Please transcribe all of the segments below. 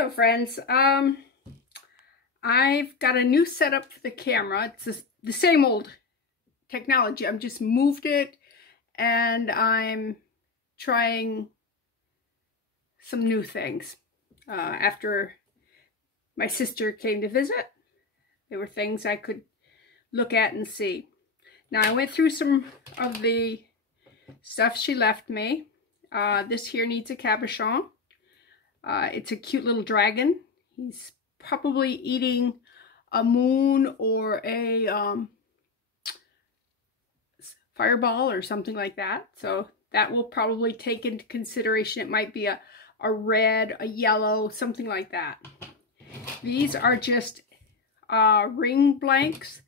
Hello friends, I've got a new setup for the camera. It's the same old technology. I've just moved it and I'm trying some new things. After my sister came to visit, there were things I could look at and see. Now I went through some of the stuff she left me. This here needs a cabochon. It's a cute little dragon. He's probably eating a moon or a fireball or something like that. So that will probably take into consideration. It might be a red, a yellow, something like that. These are just ring blanks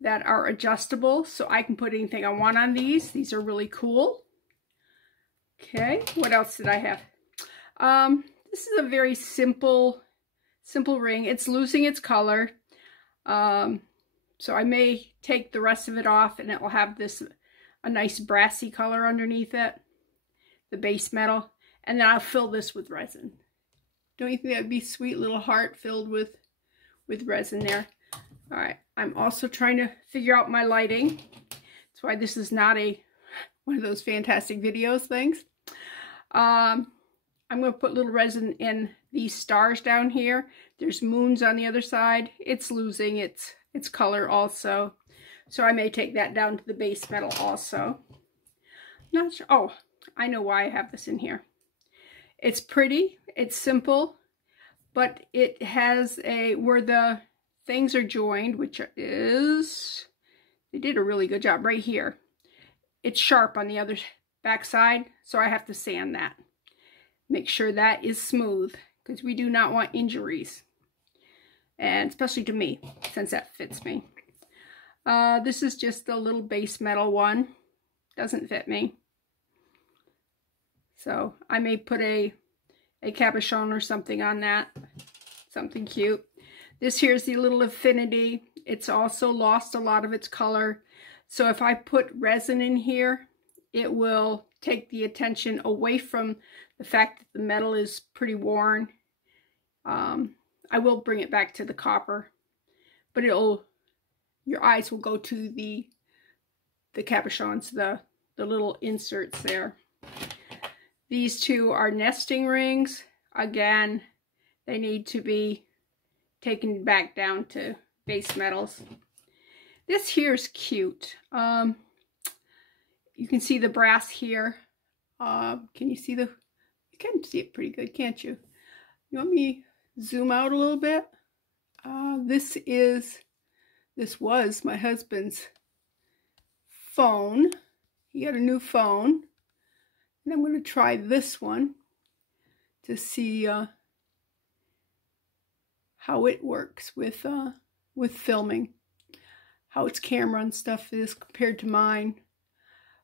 that are adjustable, so I can put anything I want on these. These are really cool. Okay, what else did I have? This is a very simple ring. It's losing its color. So I may take the rest of it off and it will have a nice brassy color underneath it, the base metal, and then I'll fill this with resin. Don't you think that would be sweet little heart filled with resin there? All right, I'm also trying to figure out my lighting. That's why this is not one of those fantastic videos things. I'm going to put little resin in these stars down here. There's moons on the other side. It's losing its color also. So I may take that down to the base metal also. Not sure. Oh, I know why I have this in here. It's pretty. It's simple. But it has where the things are joined, which is, they did a really good job right here. It's sharp on the other back side, so I have to sand that. Make sure that is smooth, because we do not want injuries. And especially to me, since that fits me. This is just a little base metal one. Doesn't fit me. So I may put a cabochon or something on that. Something cute. This here's the little affinity. It's also lost a lot of its color. So if I put resin in here, it will take the attention away from the fact that the metal is pretty worn. I will bring it back to the copper, but your eyes will go to the cabochons, the little inserts there. These two are nesting rings. Again, they need to be taken back down to base metals. This here is cute. You can see the brass here. Can you see you can see it pretty good, can't you? You want me to zoom out a little bit? This was my husband's phone. He got a new phone. And I'm going to try this one to see how it works with filming. How its camera and stuff is compared to mine.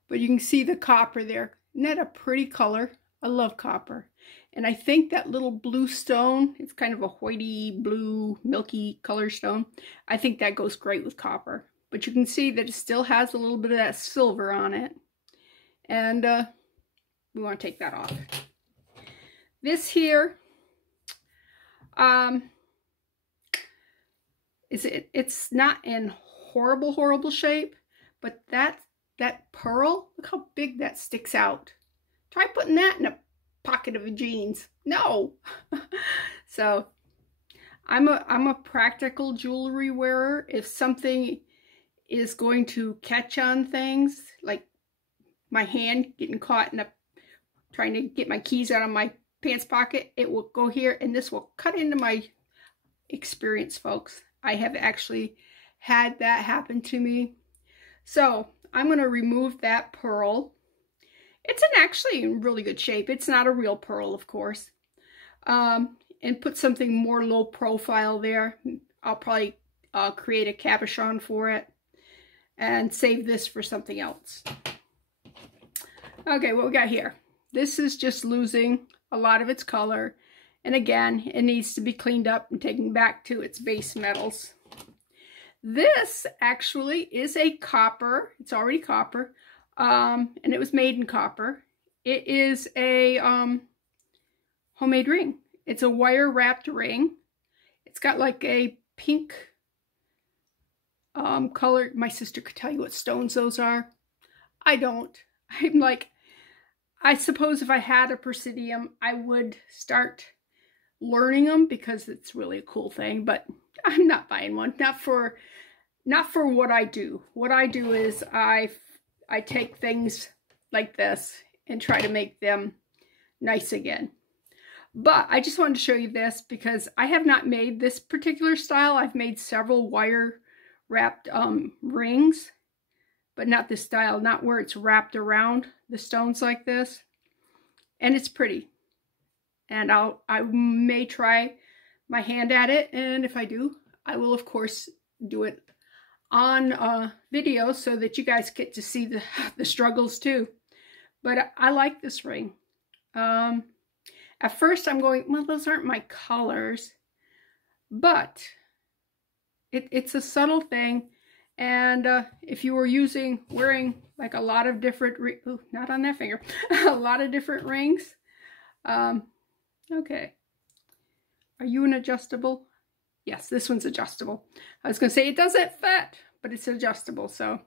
But you can see the copper there. Isn't that a pretty color? I love copper. And I think that little blue stone, it's kind of a whitey blue milky color stone. I think that goes great with copper. But you can see that it still has a little bit of that silver on it. And we want to take that off. This here, it's not in horrible shape, but that pearl, look how big that sticks out. Try putting that in a pocket of jeans. No. So I'm a practical jewelry wearer. If something is going to catch on things, like my hand getting caught in trying to get my keys out of my pants pocket, it will go here and this will cut into my experience, folks. I have actually had that happen to me. So I'm going to remove that pearl. It's actually in really good shape. It's not a real pearl, of course. And put something more low profile there. I'll probably create a cabochon for it and save this for something else. Okay, what we got here? This is just losing a lot of its color. And again, it needs to be cleaned up and taken back to its base metals. This actually is a copper. It's already copper. And it was made in copper. It is a homemade ring. It's a wire wrapped ring. It's got like a pink color. My sister could tell you what stones those are. I don't. I'm like, I suppose if I had a Presidium, I would start learning them because it's really a cool thing, but I'm not buying one. Not for what I do. What I do is I take things like this and try to make them nice again. But I just wanted to show you this because I have not made this particular style. I've made several wire wrapped rings, but not this style, not where it's wrapped around the stones like this. And it's pretty. And I may try my hand at it, and if I do, I will of course do it on video so that you guys get to see the struggles too. But I like this ring. At first I'm going, well, those aren't my colors, but it's a subtle thing. And if you were wearing like a lot of different, ooh, not on that finger, a lot of different rings. Okay. Are you an adjustable? Yes, this one's adjustable. I was going to say it doesn't fit, but it's adjustable. So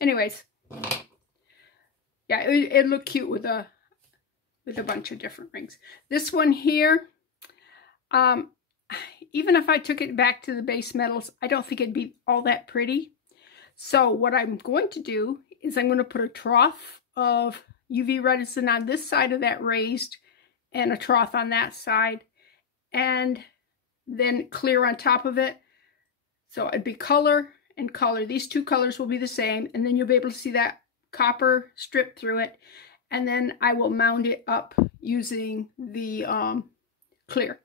anyways, yeah, it looked cute with a bunch of different rings. This one here, even if I took it back to the base metals, I don't think it'd be all that pretty. So what I'm going to do is I'm going to put a trough of UV resin on this side of that raised and a trough on that side, and then clear on top of it. So it'd be color and color. These two colors will be the same, and then you'll be able to see that copper strip through it. And then I will mount it up using the clear.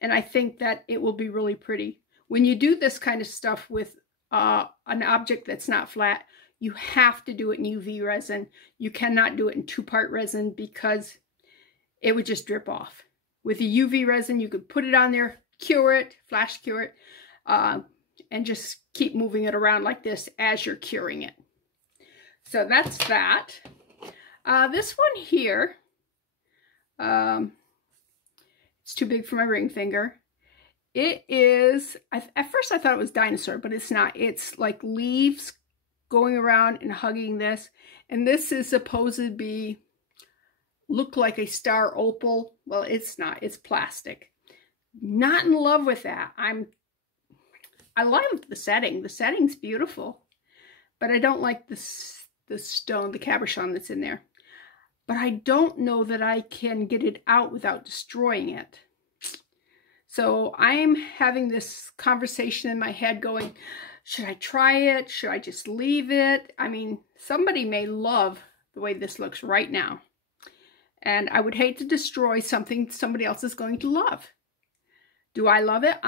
And I think that it will be really pretty. When you do this kind of stuff with an object that's not flat, you have to do it in UV resin. You cannot do it in 2-part resin because it would just drip off. With the UV resin, you could put it on there, cure it, flash cure it, and just keep moving it around like this as you're curing it. So that's that. This one here, it's too big for my ring finger. It is, at first I thought it was dinosaur, but it's not. It's like leaves going around and hugging this. And this is supposed to be, look like a star opal. Well, it's not, it's plastic. Not in love with that. I love the setting. The setting's beautiful, but I don't like the stone, the cabochon that's in there. But I don't know that I can get it out without destroying it. So I'm having this conversation in my head going, should I try it? Should I just leave it? I mean, somebody may love the way this looks right now. And I would hate to destroy something somebody else is going to love. Do I love it?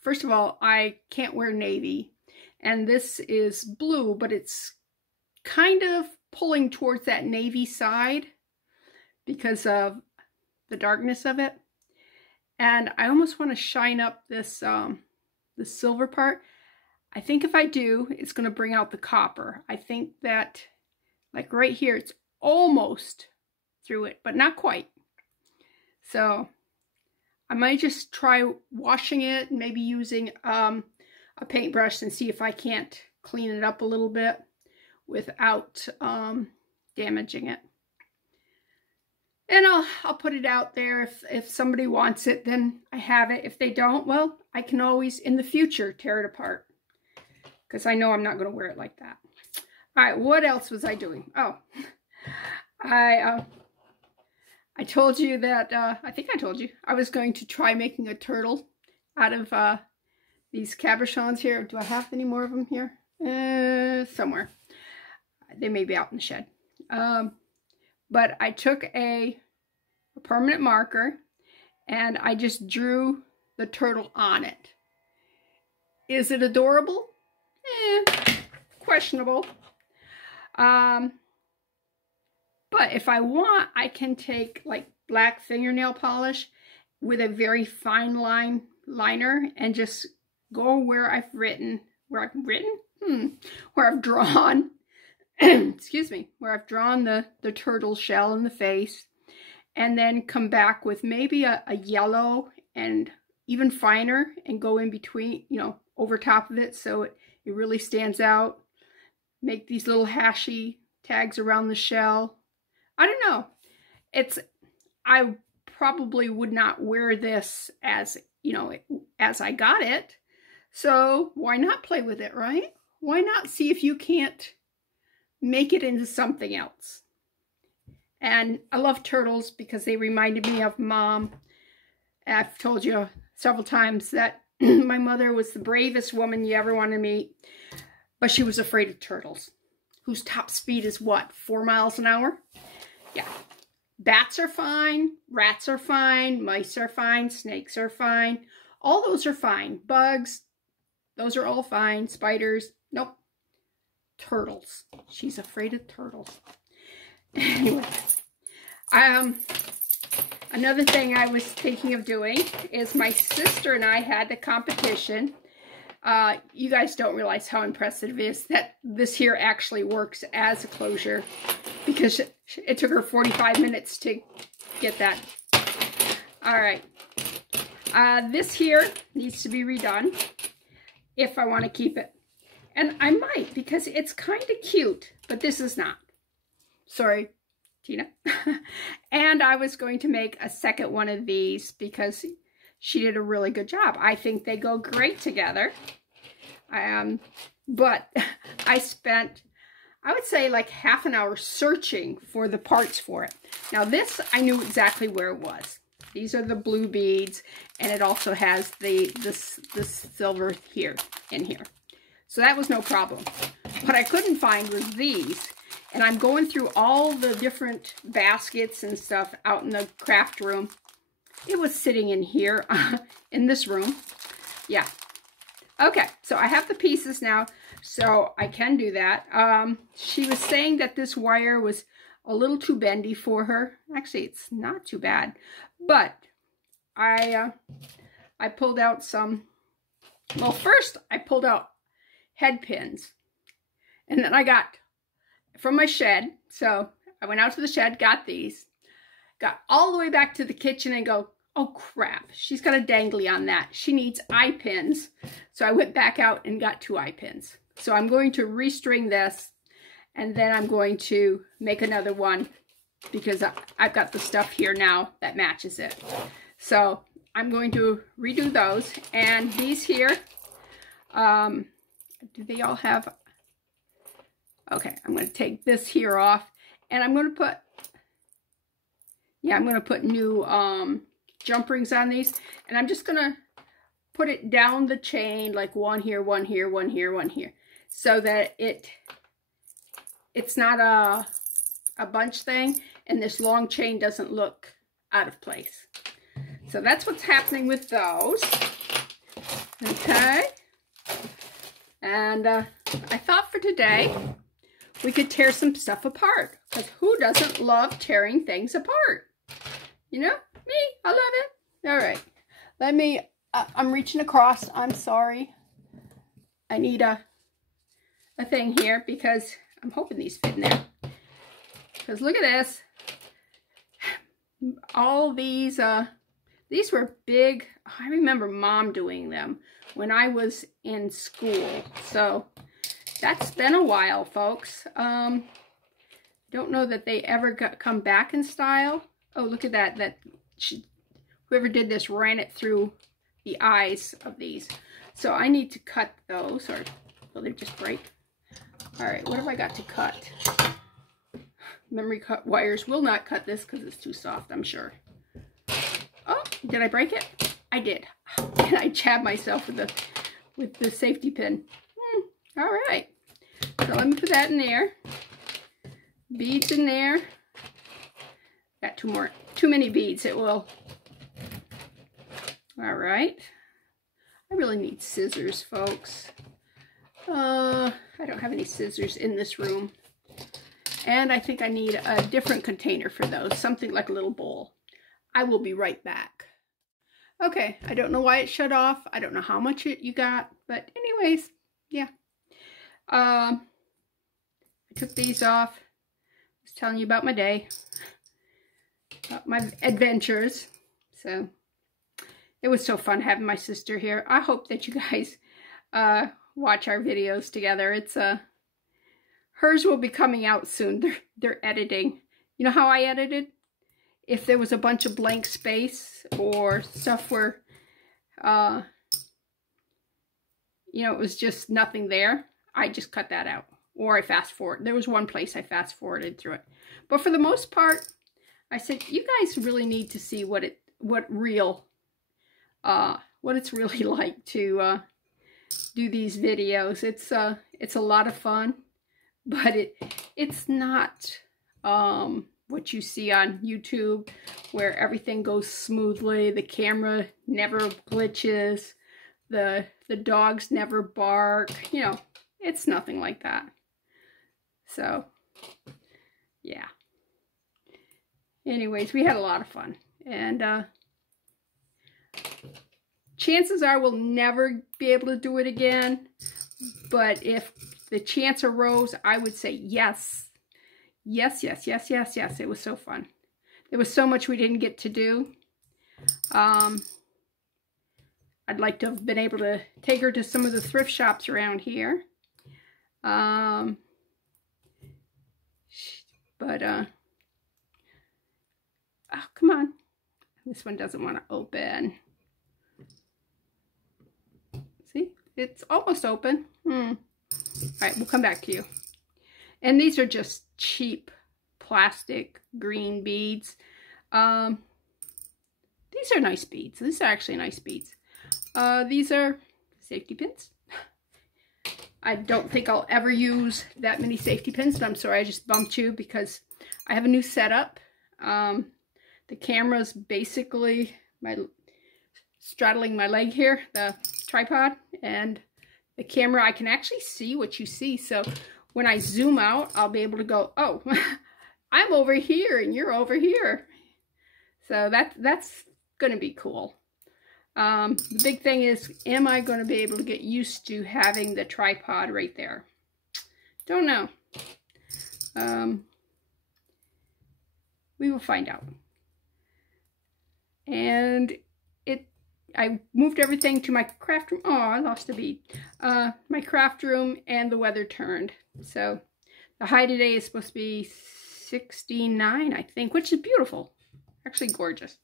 First of all, I can't wear navy. And this is blue, but it's kind of pulling towards that navy side because of the darkness of it. And I almost want to shine up this the silver part. I think if I do, it's going to bring out the copper. I think that, like right here, it's almost through it, but not quite. So I might just try washing it and maybe using a paintbrush and see if I can't clean it up a little bit without damaging it. And I'll put it out there. If somebody wants it, then I have it. If they don't, well, I can always, in the future, tear it apart. Because I know I'm not going to wear it like that. All right, what else was I doing? Oh, I told you that, I think I told you, I was going to try making a turtle out of these cabochons here. Do I have any more of them here? Somewhere. They may be out in the shed. But I took a permanent marker and I just drew the turtle on it. Is it adorable? Questionable. But if I want, I can take like black fingernail polish with a very fine liner and just go where I've drawn excuse me, where I've drawn the turtle shell in the face, and then come back with maybe a yellow and even finer and go in between, you know, over top of it so it really stands out. Make these little hashy tags around the shell. I don't know. I probably would not wear this as, you know, as I got it. So why not play with it, right? Why not see if you can't make it into something else? And I love turtles because they reminded me of Mom. I've told you several times that my mother was the bravest woman you ever want to meet, but she was afraid of turtles, whose top speed is what, 4 miles an hour? Yeah. Bats are fine, rats are fine, mice are fine, snakes are fine. All those are fine. Bugs, those are all fine. Spiders, nope. Turtles. She's afraid of turtles. Anyway, another thing I was thinking of doing is my sister and I had the competition. You guys don't realize how impressive it is that this here actually works as a closure, because it took her 45 minutes to get that. All right. This here needs to be redone if I want to keep it. And I might, because it's kind of cute, but this is not. Sorry, Tina. And I was going to make a second one of these because she did a really good job. I think they go great together. But I spent, I would say, like half an hour searching for the parts for it. Now this, I knew exactly where it was. These are the blue beads, and it also has the silver here, in here. So that was no problem. What I couldn't find was these. And I'm going through all the different baskets and stuff out in the craft room. It was sitting in here, in this room. Yeah. Okay, so I have the pieces now, so I can do that. She was saying that this wire was a little too bendy for her. Actually, it's not too bad. But I pulled out some, well, first I pulled out head pins. And then I got from my shed. So I went out to the shed, got these, got all the way back to the kitchen and go, oh crap, she's got a dangly on that. She needs eye pins. So I went back out and got 2 eye pins. So I'm going to restring this, and then I'm going to make another one because I've got the stuff here now that matches it. So I'm going to redo those. And these here, do they all have, okay, I'm going to take this here off, and I'm going to put, yeah, I'm going to put new jump rings on these, and I'm just going to put it down the chain, like one here, one here, one here, one here, so that it's not a bunch thing, and this long chain doesn't look out of place. So that's what's happening with those. Okay. And I thought for today we could tear some stuff apart, because who doesn't love tearing things apart? You know, me, I love it. All right, let me, I'm reaching across. I'm sorry. I need a thing here because I'm hoping these fit in there. Because look at this. All these were big. I remember Mom doing them when I was in school. So that's been a while, folks. Don't know that they ever come back in style. Oh, look at that. Whoever did this ran it through the eyes of these. So I need to cut those, or will they just break? All right, what have I got to cut? Memory cut wires will not cut this because it's too soft, I'm sure. Oh, did I break it? I did. And I jabbed myself with the safety pin. All right. So let me put that in there. Beads in there. Got too many beads. It will. All right. I really need scissors, folks. I don't have any scissors in this room. And I think I need a different container for those. Something like a little bowl. I will be right back. Okay, I don't know why it shut off. I don't know how much you got. But anyways, yeah. I took these off. I was telling you about my day. my adventures. So it was so fun having my sister here. I hope that you guys watch our videos together. It's hers will be coming out soon. They're editing. You know how I edited? If there was a bunch of blank space or stuff where you know, it was just nothing there, I just cut that out. Or I fast forward. There was one place I fast forwarded through it. But for the most part, I said, you guys really need to see what it's really like to do these videos. It's a lot of fun, but it's not what you see on YouTube, where everything goes smoothly, the camera never glitches, the dogs never bark. You know, it's nothing like that. So yeah, anyways, we had a lot of fun, and chances are we'll never be able to do it again, but if the chance arose, I would say yes. Yes, yes, yes, yes, yes. It was so fun. There was so much we didn't get to do. I'd like to have been able to take her to some of the thrift shops around here. Oh, come on. This one doesn't want to open. See? It's almost open. All right, we'll come back to you. And these are just cheap plastic green beads. These are nice beads. These are actually nice beads. These are safety pins. I don't think I'll ever use that many safety pins, but I'm sorry I just bumped you because I have a new setup. The camera's basically straddling my leg here, the tripod, and the camera, I can actually see what you see. So when I zoom out, I'll be able to go, oh, I'm over here and you're over here. So that's going to be cool. The big thing is, am I going to be able to get used to having the tripod right there? Don't know. We will find out. And I moved everything to my craft room. Oh, I lost a bead. My craft room, and the weather turned. So the high today is supposed to be 69, I think, which is beautiful. Actually gorgeous.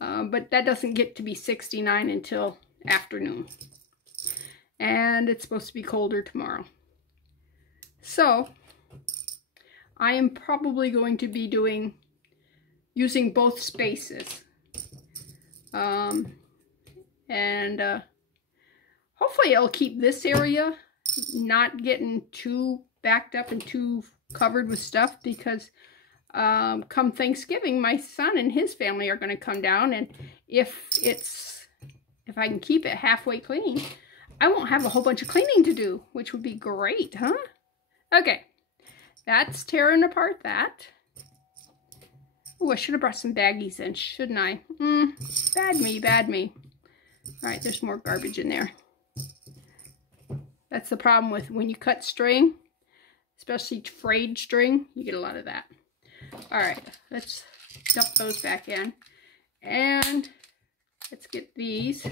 But that doesn't get to be 69 until afternoon. And it's supposed to be colder tomorrow. So I am probably going to be using both spaces. Hopefully I'll keep this area not getting too backed up and too covered with stuff, because come Thanksgiving, my son and his family are going to come down, and if I can keep it halfway clean, I won't have a whole bunch of cleaning to do, which would be great, huh? Okay, that's tearing apart that. Oh, I should have brought some baggies in, shouldn't I? Bad me, bad me. All right, there's more garbage in there. That's the problem with when you cut string, especially frayed string, you get a lot of that. All right, let's dump those back in. And let's get these,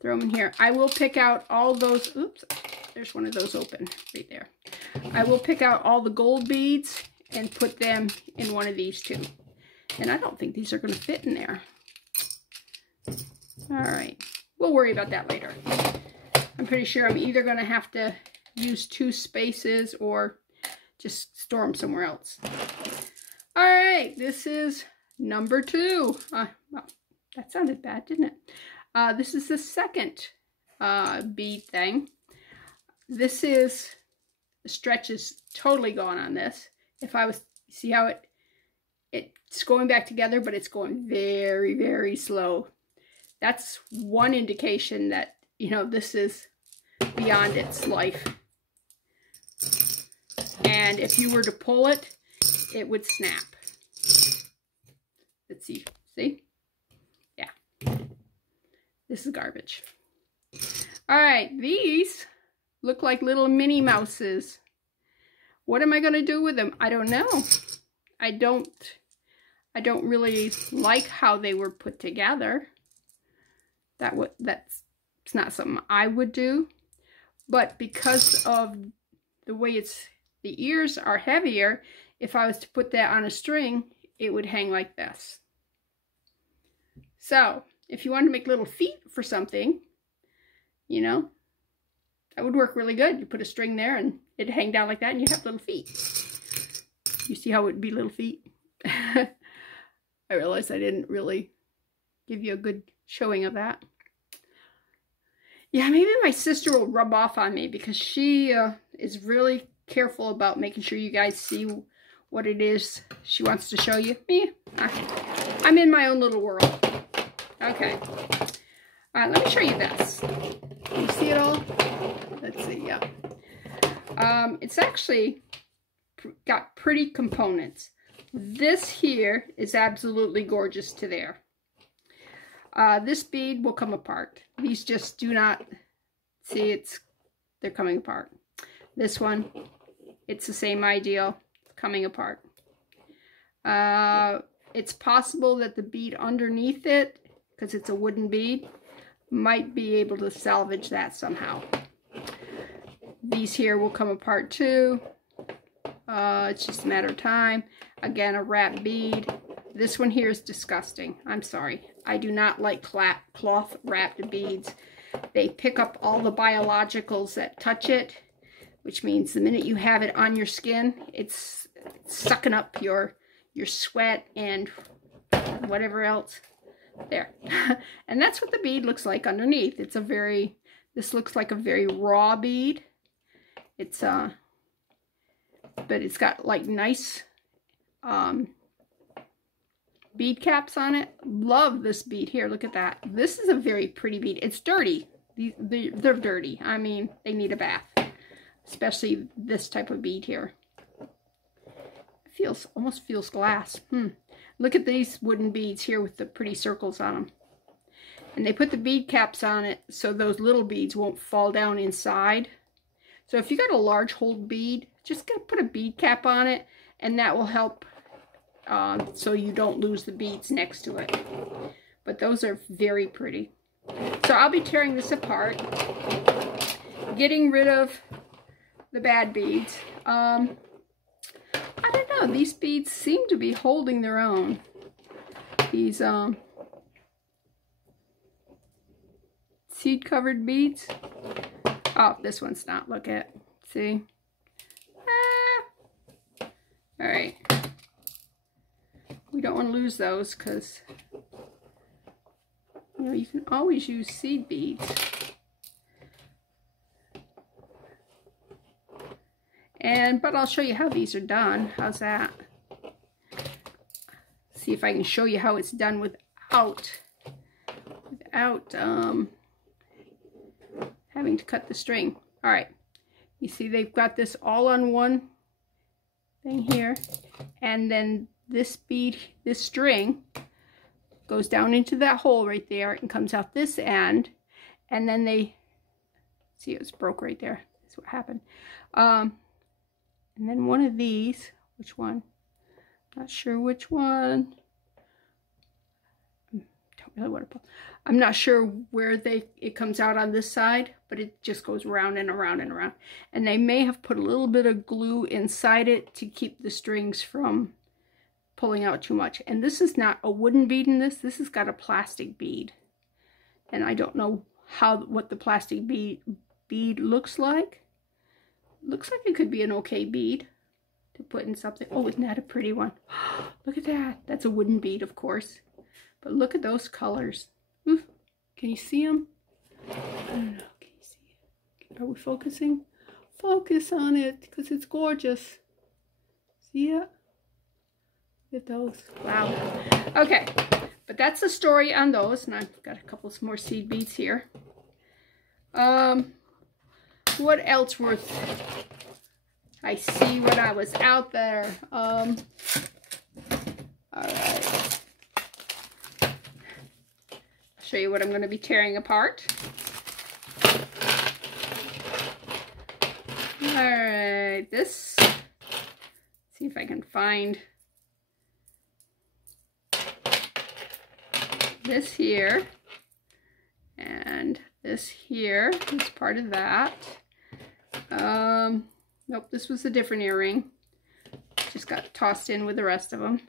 throw them in here. I will pick out all those, oops, there's one of those open right there. I will pick out all the gold beads and put them in one of these too. And I don't think these are going to fit in there. All right, we'll worry about that later. I'm pretty sure I'm either going to have to use two spaces or just store them somewhere else. All right, this is number 2. Well, that sounded bad, didn't it? This is the second bead thing. This is, the stretch is totally gone on this. If I was, see how it's going back together, but it's going very, very slow. That's one indication that, you know, this is beyond its life. And if you were to pull it, it would snap. Let's see. See? Yeah. This is garbage. All right. These look like little Minnie Mouses. What am I going to do with them? I don't know. I don't really like how they were put together. That's not something I would do. But because of the way the ears are heavier, if I was to put that on a string, it would hang like this. So if you want to make little feet for something, you know, that would work really good. You put a string there and it'd hang down like that and you'd have little feet. You see how it would be little feet? I realized I didn't really give you a good showing of that. Yeah, maybe my sister will rub off on me because she is really careful about making sure you guys see what it is she wants to show you. Me, I'm in my own little world. Okay. Let me show you this. Can you see it all? Let's see, yeah. It's actually got pretty components. This here is absolutely gorgeous to there. This bead will come apart. These just do not, see, they're coming apart. This one, it's the same idea, coming apart. It's possible that the bead underneath it, because it's a wooden bead, might be able to salvage that somehow. These here will come apart too. It's just a matter of time. Again, a wrap bead. This one here is disgusting. I'm sorry. I do not like cloth wrapped beads. They pick up all the biologicals that touch it, which means the minute you have it on your skin, it's sucking up your sweat and whatever else. There. And that's what the bead looks like underneath. This looks like a very raw bead. It's but it's got like nice bead caps on it. Love this bead here. Look at that. This is a very pretty bead. It's dirty. They're dirty. I mean, they need a bath, especially this type of bead here. It almost feels glass. Look at these wooden beads here with the pretty circles on them. And they put the bead caps on it so those little beads won't fall down inside. So if you got a large hole bead, just gotta put a bead cap on it, and that will help so you don't lose the beads next to it. But those are very pretty. So I'll be tearing this apart, getting rid of the bad beads. I don't know, these beads seem to be holding their own. These seed-covered beads. Oh, this one's not. Look at, see? All right. We don't want to lose those because, you know, you can always use seed beads. But I'll show you how these are done. How's that? See if I can show you how it's done without having to cut the string. All right. You see they've got this all on one thing here, and then this bead, this string goes down into that hole right there and comes out this end, and then they, see, it was broke right there. That's what happened. And then one of these, which one? Not sure which one. Don't really want to pull. I'm not sure where it comes out on this side, but it just goes around and around and around. And they may have put a little bit of glue inside it to keep the strings from pulling out too much. And this is not a wooden bead in this. This has got a plastic bead. And I don't know what the plastic bead looks like. Looks like it could be an okay bead to put in something. Oh, isn't that a pretty one? Look at that. That's a wooden bead, of course. But look at those colors. Ooh, can you see them? I don't know. Can you see it? Are we focusing? Focus on it because it's gorgeous. See it? Look at those. Wow. Okay. But that's the story on those. And I've got a couple more seed beads here. What else worth? I see when I was out there. All right. I'll show you what I'm going to be tearing apart. All right, this. See if I can find. this here, and this here is part of that. Nope, this was a different earring. Just got tossed in with the rest of them.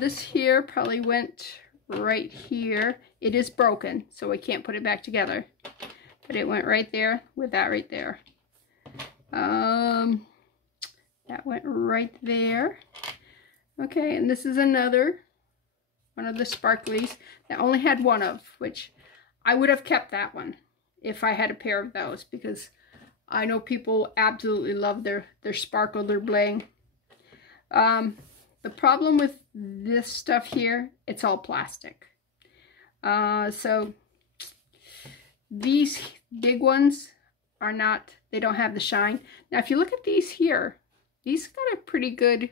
This here probably went right here. It is broken, so I can't put it back together. But it went right there with that right there. That went right there. Okay, and this is another one of the sparklies that I only had one of, which I would have kept that one if I had a pair of those, because I know people absolutely love their sparkle, their bling. The problem with this stuff here, it's all plastic. So these big ones are not, they don't have the shine. Now if you look at these here, these got a pretty good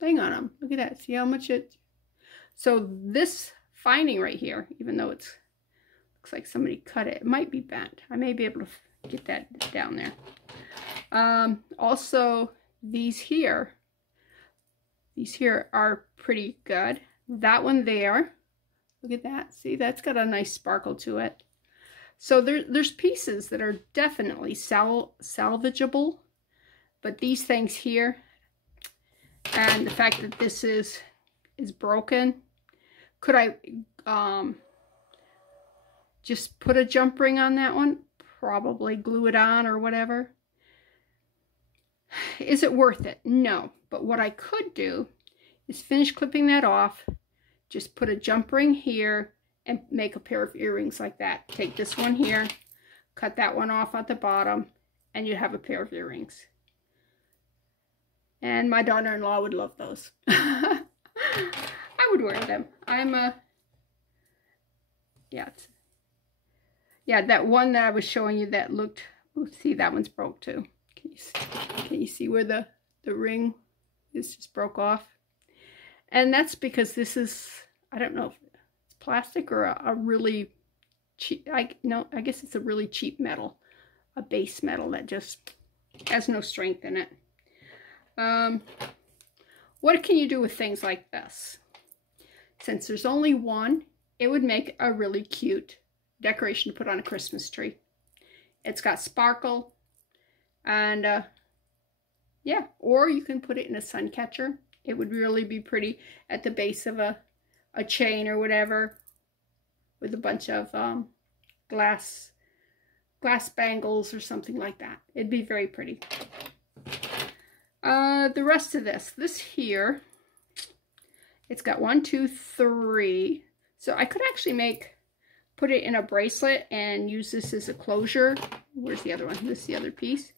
thing on them. Look at that, see how much it, so this finding right here, even though it's looks like somebody cut it, it might be bent. I may be able to get that down there. Also these here are pretty good. That one there, look at that, see, that's got a nice sparkle to it. So there's pieces that are definitely salvageable, but these things here, and the fact that this is broken, could I just put a jump ring on that one? Probably, glue it on or whatever. Is it worth it? No. But what I could do is finish clipping that off, just put a jump ring here, and make a pair of earrings like that. Take this one here, cut that one off at the bottom, and you have a pair of earrings. And my daughter-in-law would love those. I would wear them. Yeah, that one that I was showing you that looked, see, that one's broke too. Can you see where the ring is just broke off? And that's because this is, I don't know if it's plastic or a really cheap, I guess it's a really cheap metal, a base metal that just has no strength in it. What can you do with things like this? Since there's only one, it would make a really cute decoration to put on a Christmas tree. It's got sparkle, and yeah, or you can put it in a sun catcher. It would really be pretty at the base of a chain or whatever, with a bunch of glass bangles or something like that. It'd be very pretty. The rest of this here, it's got 1, 2, 3. So I could actually put it in a bracelet and use this as a closure. Where's the other one? This is the other piece.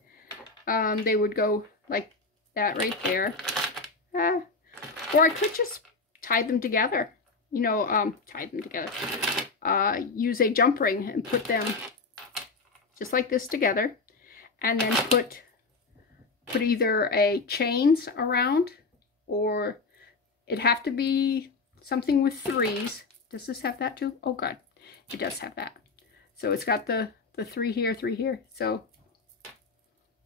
They would go like that right there. Or I could just tie them together. You know, tie them together. Use a jump ring and put them just like this together. And then put either a chains around, or it'd have to be something with 3s. Does this have that too? Oh god, it does have that. So it's got the 3 here, 3 here. So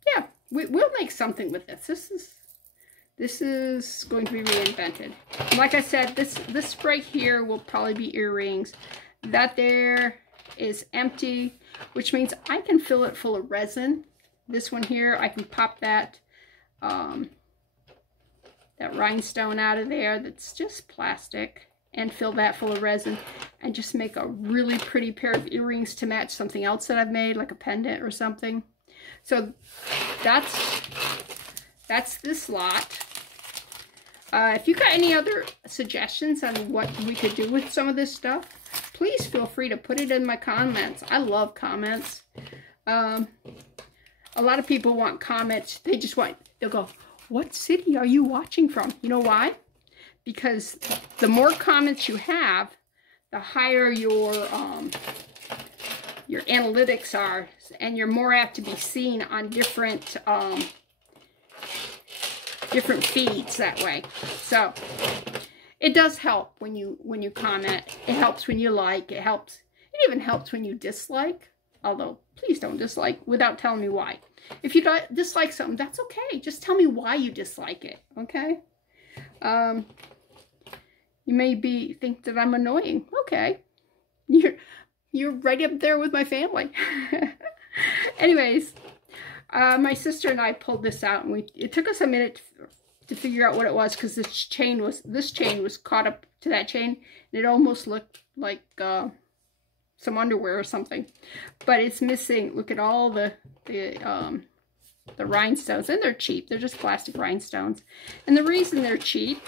yeah, we'll make something with this. This is going to be reinvented. Like I said, this right here will probably be earrings. That there is empty, which means I can fill it full of resin. This one here, I can pop that rhinestone out of there that's just plastic and fill that full of resin and just make a really pretty pair of earrings to match something else that I've made, like a pendant or something. So that's this lot. If you got any other suggestions on what we could do with some of this stuff, please feel free to put it in my comments. I love comments. A lot of people want comments. They'll go, what city are you watching from? You know why? Because the more comments you have, the higher your analytics are, and you're more apt to be seen on different feeds that way. So it does help when you comment. It helps when you like. It even helps when you dislike. Although, please don't dislike without telling me why. If you dislike something, that's okay. Just tell me why you dislike it, okay? You may think that I'm annoying. Okay. You're right up there with my family. Anyways, my sister and I pulled this out, and it took us a minute to figure out what it was, because this chain was caught up to that chain, and it almost looked like some underwear or something. But it's missing. Look at all the rhinestones, and they're cheap. They're just plastic rhinestones. And the reason they're cheap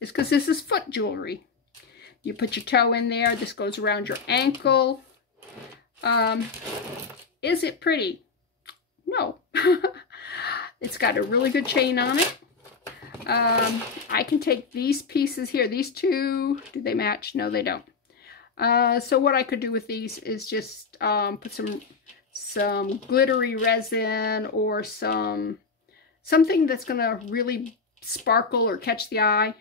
is because this is foot jewelry. You put your toe in there. This goes around your ankle. Is it pretty? No. It's got a really good chain on it. I can take these pieces here. These two, do they match? No, they don't. So what I could do with these is just put some glittery resin, or something that's gonna really sparkle or catch the eye,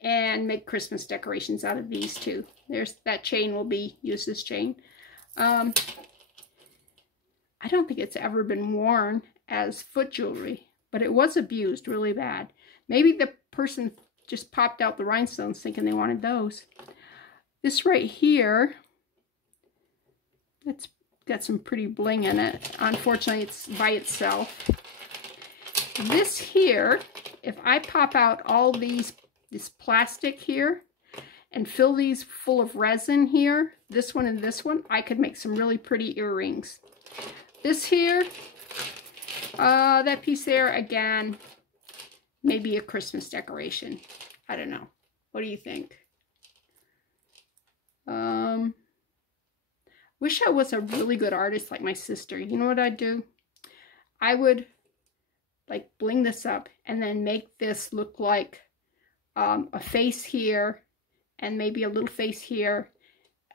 and make Christmas decorations out of these two. That chain will be used as chain. I don't think it's ever been worn as foot jewelry, but it was abused really bad. Maybe the person just popped out the rhinestones thinking they wanted those. This right here, that's got some pretty bling in it. Unfortunately, it's by itself. This here, if I pop out all this plastic here and fill these full of resin here, this one and this one, I could make some really pretty earrings. This here, that piece there, again, maybe a Christmas decoration. I don't know. What do you think? Wish I was a really good artist like my sister. You know what I'd do? I would like bling this up and then make this look like a face here, and maybe a little face here,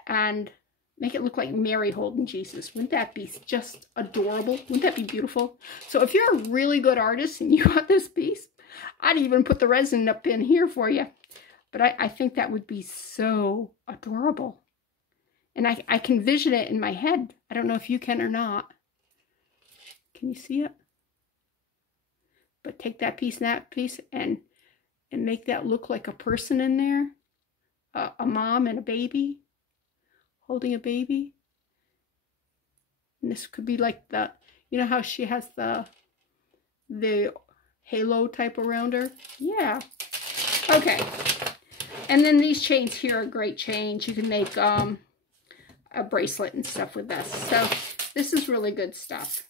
and make it look like Mary holding Jesus. Wouldn't that be just adorable? Wouldn't that be beautiful? So if you're a really good artist and you want this piece, I'd even put the resin up in here for you. But I think that would be so adorable. And I can vision it in my head. I don't know if you can or not. Can you see it? But take that piece and that piece and make that look like a person in there. A mom and a baby. Holding a baby. And this could be like you know how she has the halo type around her? Yeah. Okay. And then these chains here are great chains. You can make a bracelet and stuff with this. So this is really good stuff.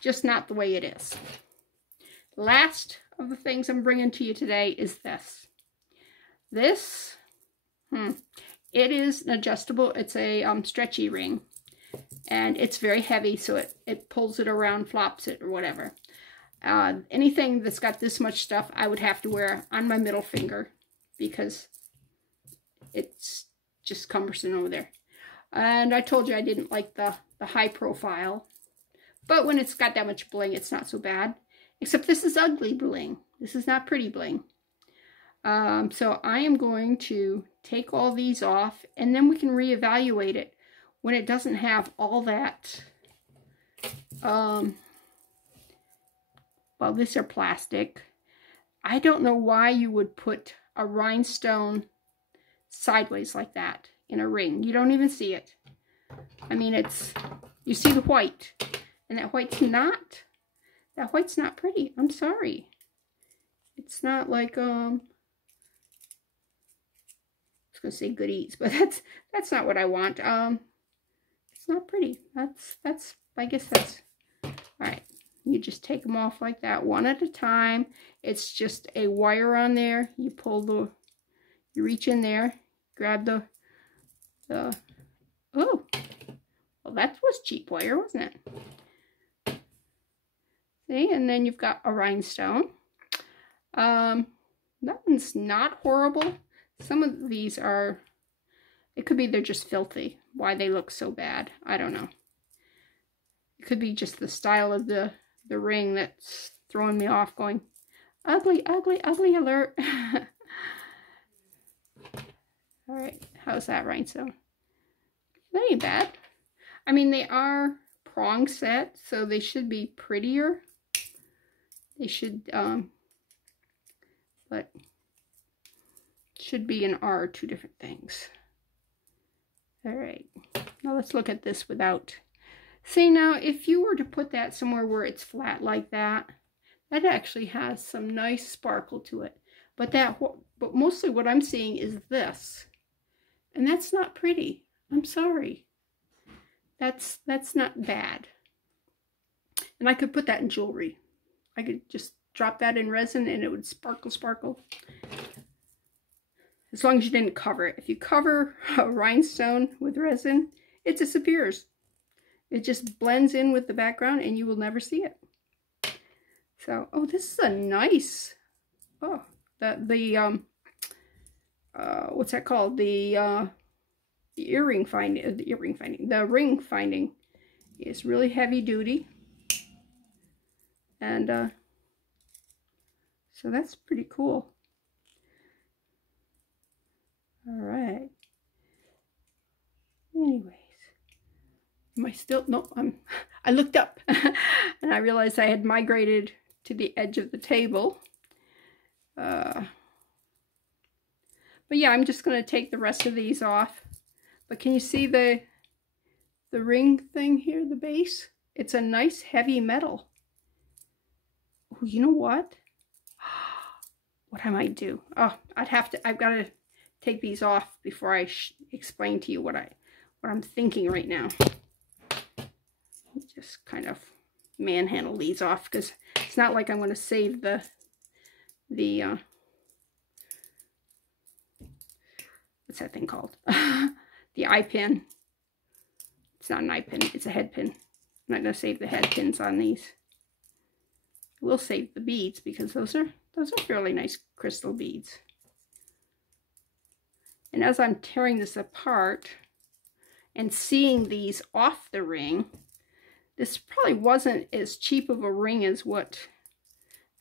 Just not the way it is. Last of the things I'm bringing to you today is this. This, it is an adjustable, it's a stretchy ring. And it's very heavy, so it pulls it around, flops it, or whatever. Anything that's got this much stuff, I would have to wear on my middle finger, because it's just cumbersome over there. And I told you I didn't like the high profile. But when it's got that much bling, it's not so bad. Except this is ugly bling. This is not pretty bling. So I am going to take all these off, and then we can reevaluate it when it doesn't have all that. Well, these are plastic. I don't know why you would put a rhinestone sideways like that in a ring. You don't even see it. I mean, you see the white, and that white's not pretty. I'm sorry. It's not like, I was going to say good eats, but that's not what I want. It's not pretty. I guess that's, all right. You just take them off like that, one at a time. It's just a wire on there. You you reach in there, grab oh, well, that was cheap wire, wasn't it? See, and then you've got a rhinestone. That one's not horrible. Some of these are, it could be they're just filthy. Why they look so bad, I don't know. It could be just the style of the ring that's throwing me off, going, ugly, ugly, ugly alert. All right, how's that rhinestone? That ain't bad. I mean, they are prong set, so they should be prettier. They should, but should be and are two different things. All right, now let's look at this without. See, now if you were to put that somewhere where it's flat like that, that actually has some nice sparkle to it. But mostly what I'm seeing is this, and that's not pretty. I'm sorry. That's not bad. And I could put that in jewelry. I could just drop that in resin and it would sparkle, sparkle. As long as you didn't cover it. If you cover a rhinestone with resin, it disappears. It just blends in with the background and you will never see it. So, oh, this is a nice, oh, what's that called? The ring finding is really heavy duty. And so that's pretty cool. All right. Anyways, am I still? No, I looked up and I realized I had migrated to the edge of the table. But yeah, I'm just going to take the rest of these off. But can you see the ring thing here, the base? It's a nice heavy metal. Oh, you know what? What I might do? Oh, I've got to take these off before I explain to you what I'm thinking right now. Just kind of manhandle these off because it's not like I'm going to save the what's that thing called? The eye pin. It's not an eye pin, it's a head pin. I'm not going to save the head pins on these. I will save the beads because those are fairly nice crystal beads. And as I'm tearing this apart and seeing these off the ring, this probably wasn't as cheap of a ring as what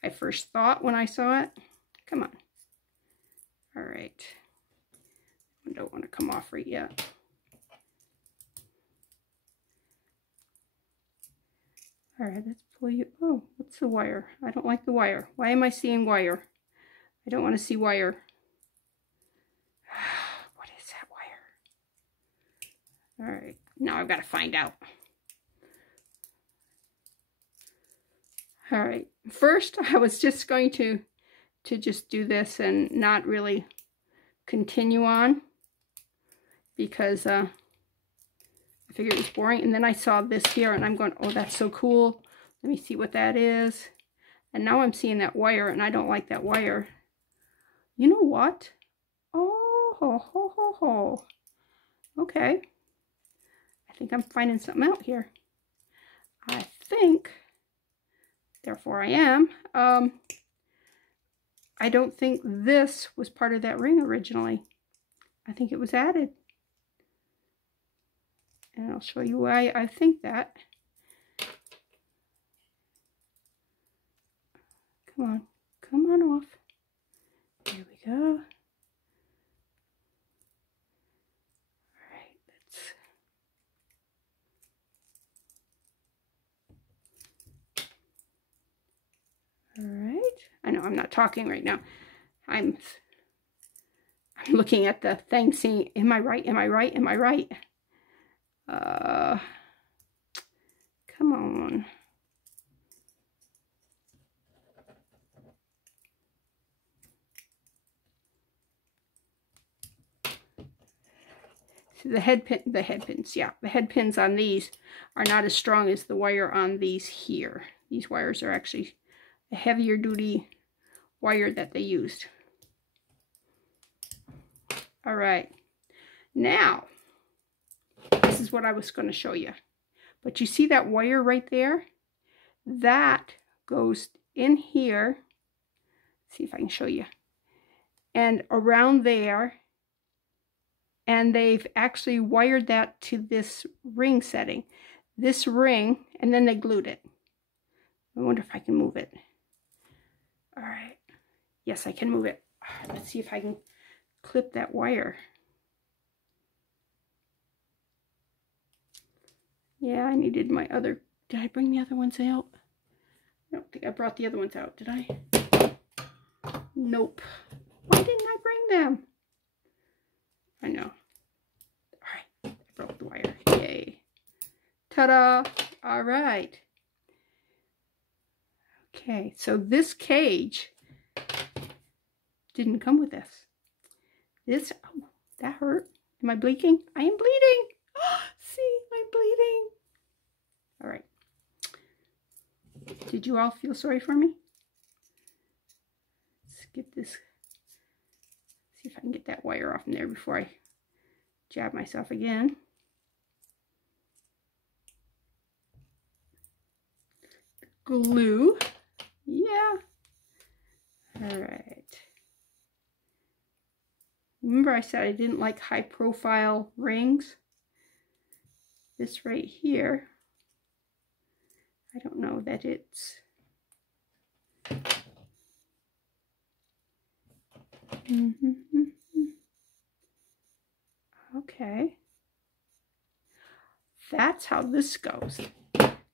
I first thought when I saw it. Come on. All right. I don't want to come off right yet. All right, let's pull you. Oh, what's the wire? I don't like the wire. Why am I seeing wire? I don't want to see wire. What is that wire? All right, now I've got to find out. All right, first I was just going to just do this and not really continue on because I figured it was boring. And then I saw this here and I'm going, oh, that's so cool. Let me see what that is. And now I'm seeing that wire and I don't like that wire. You know what? Oh, ho, ho, ho, ho. Okay. I think I'm finding something out here. I think, therefore I am. I don't think this was part of that ring originally. I think it was added. And I'll show you why I think that. Come on off. There we go. All right, all right. I know I'm not talking right now. I'm looking at the thing, seeing, am I right? Am I right? Am I right? Come on. See, the head pins on these are not as strong as the wire on these here. These wires are actually a heavier duty wire that they used. All right. Now, this is what I was going to show you. But you see that wire right there? That goes in here. Let's see if I can show you. And around there. And they've actually wired that to this ring setting. This ring, and then they glued it. I wonder if I can move it. All right. Yes, I can move it. Let's see if I can clip that wire. Yeah, I needed my other... Did I bring the other ones out? I don't think I brought the other ones out, did I? Nope. Why didn't I bring them? I know. All right, I broke the wire. Yay. Ta-da. All right. Okay, so this cage didn't come with this. This, oh, that hurt. Am I bleeding? I am bleeding. Oh, see, I'm bleeding. All right. Did you all feel sorry for me? Let's get this. See if I can get that wire off in there before I jab myself again. Glue. Yeah. All right. Remember I said I didn't like high profile rings? This right here, I don't know that it's... Okay. That's how this goes.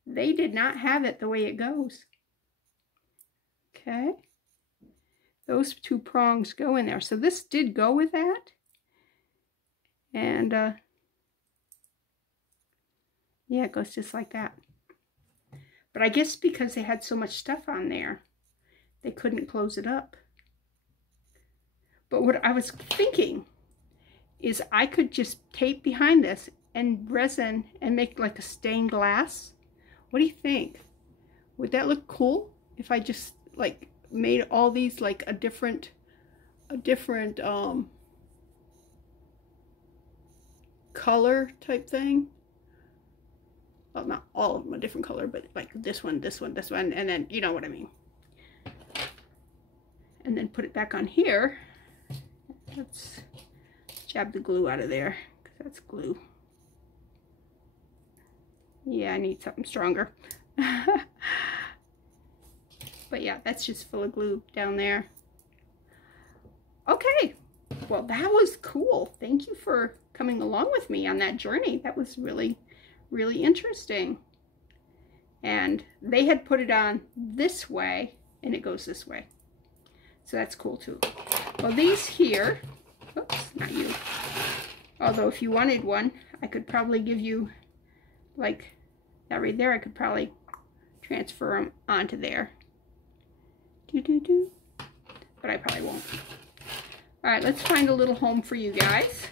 They did not have it the way it goes. Okay. Those two prongs go in there. So this did go with that. And yeah, it goes just like that. But I guess because they had so much stuff on there, they couldn't close it up. But what I was thinking is I could just tape behind this and resin and make like a stained glass. What do you think? Would that look cool if I just like made all these like a different color type thing? Well, not all of them a different color, but like this one, this one, this one, and then you know what I mean. And then put it back on here. Let's jab the glue out of there, because that's glue. Yeah, I need something stronger. But yeah, that's just full of glue down there. Okay, well that was cool. Thank you for coming along with me on that journey. That was really, really interesting. And they had put it on this way, and it goes this way. So that's cool too. Well, these here, oops, not you. Although if you wanted one, I could probably give you, like that right there, I could probably transfer them onto there. But I probably won't. All right, let's find a little home for you guys.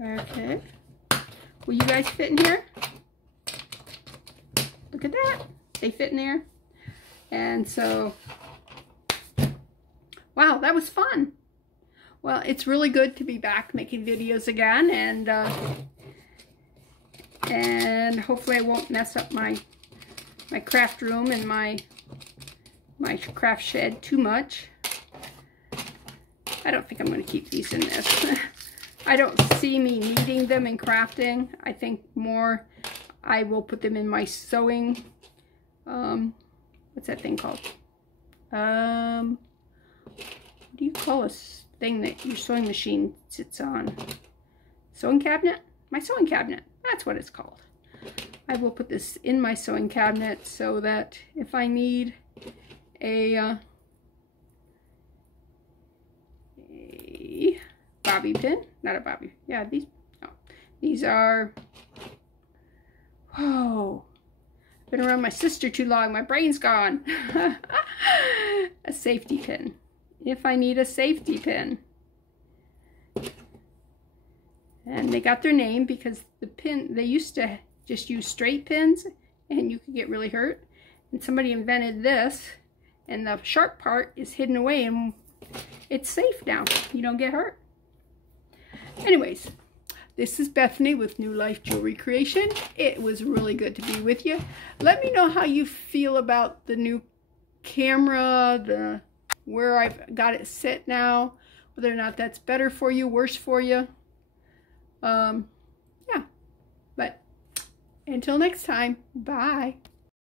Okay. Will you guys fit in here? Look at that. They fit in there. And so, wow, that was fun. Well, it's really good to be back making videos again, and hopefully I won't mess up my craft room and my craft shed too much. I don't think I'm going to keep these in this. I don't see me needing them in crafting. I think more I will put them in my sewing, what's that thing called? What do you call a thing that your sewing machine sits on? Sewing cabinet? My sewing cabinet. That's what it's called. I will put this in my sewing cabinet so that if I need a bobby pin, not a bobby, yeah, these are, whoa, been around my sister too long, my brain's gone. A safety pin, if I need a safety pin. And they got their name because the pin, they used to just use straight pins and you could get really hurt. And somebody invented this, and the sharp part is hidden away and it's safe now. You don't get hurt. Anyways, this is Bethany with New Life Jewelry Creation. It was really good to be with you. Let me know how you feel about the new camera, where I've got it set now, whether or not that's better for you, worse for you. Yeah, but until next time, bye.